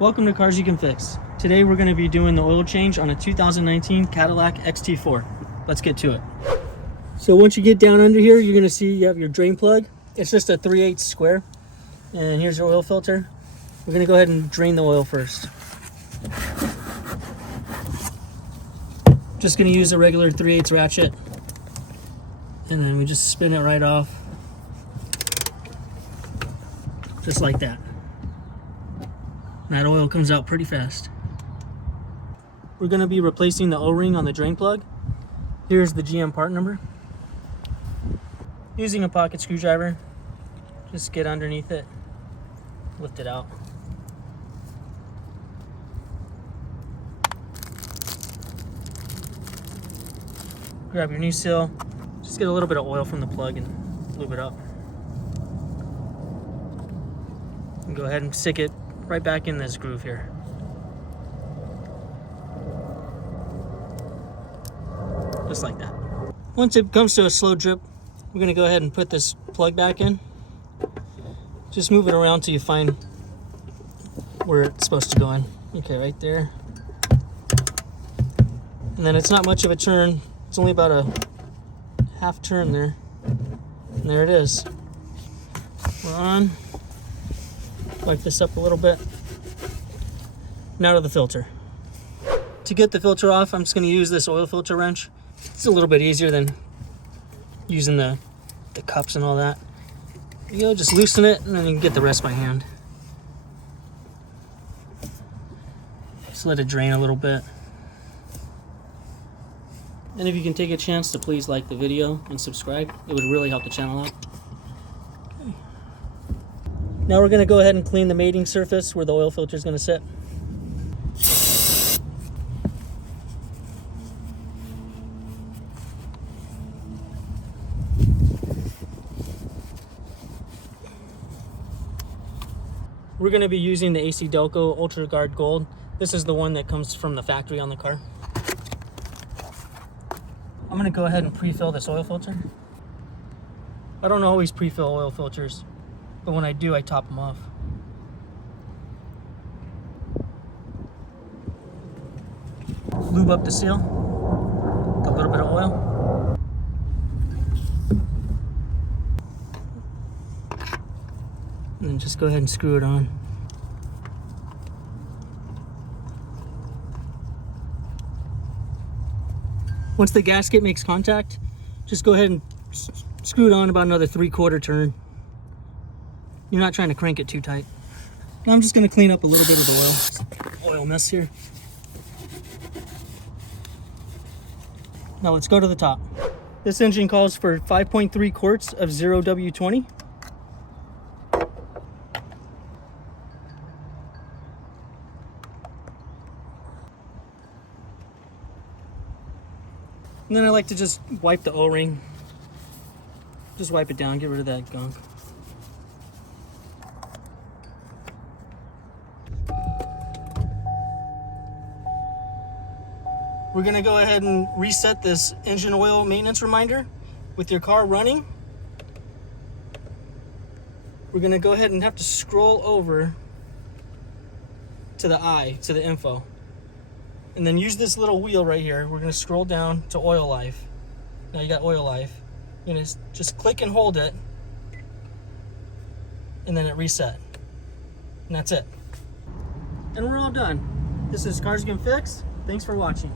Welcome to Cars You Can Fix. Today we're going to be doing the oil change on a 2019 Cadillac XT4. Let's get to it. So once you get down under here, you're going to see you have your drain plug. It's just a 3/8 square. And here's your oil filter. We're going to go ahead and drain the oil first. Just going to use a regular 3/8 ratchet. And then we just spin it right off. Just like that. And that oil comes out pretty fast. We're going to be replacing the O-ring on the drain plug. Here's the GM part number. Using a pocket screwdriver, just get underneath it, lift it out. Grab your new seal, just get a little bit of oil from the plug and lube it up. And go ahead and stick it right back in this groove here. Just like that. Once it comes to a slow drip, we're going to go ahead and put this plug back in. Just move it around till you find where it's supposed to go in. Okay, right there. And then it's not much of a turn. It's only about a half turn there. And there it is. We're on. Wipe this up a little bit. Now to the filter. To get the filter off, I'm just going to use this oil filter wrench. It's a little bit easier than using the cups and all that. You know, just loosen it and then you can get the rest by hand. Just let it drain a little bit. And if you can take a chance to please like the video and subscribe, it would really help the channel out. Okay. Now we're going to go ahead and clean the mating surface where the oil filter is going to sit. We're going to be using the AC Delco Ultra Guard Gold. This is the one that comes from the factory on the car. I'm going to go ahead and pre-fill this oil filter. I don't always pre-fill oil filters, but when I do, I top them off. Lube up the seal with a little bit of oil. And then just go ahead and screw it on. Once the gasket makes contact, just go ahead and screw it on about another 3/4 turn. You're not trying to crank it too tight. Now I'm just going to clean up a little bit of the oil mess here. Now let's go to the top. This engine calls for 5.3 quarts of 0W20. And then I like to just wipe the O-ring. Just wipe it down, get rid of that gunk. We're gonna go ahead and reset this engine oil maintenance reminder with your car running. We're gonna go ahead and have to scroll over to the I, to the info. And then use this little wheel right here. We're going to scroll down to oil life. Now you got oil life. You're going to just click and hold it. And then it reset. And that's it. And we're all done. This is Cars You Can Fix. Thanks for watching.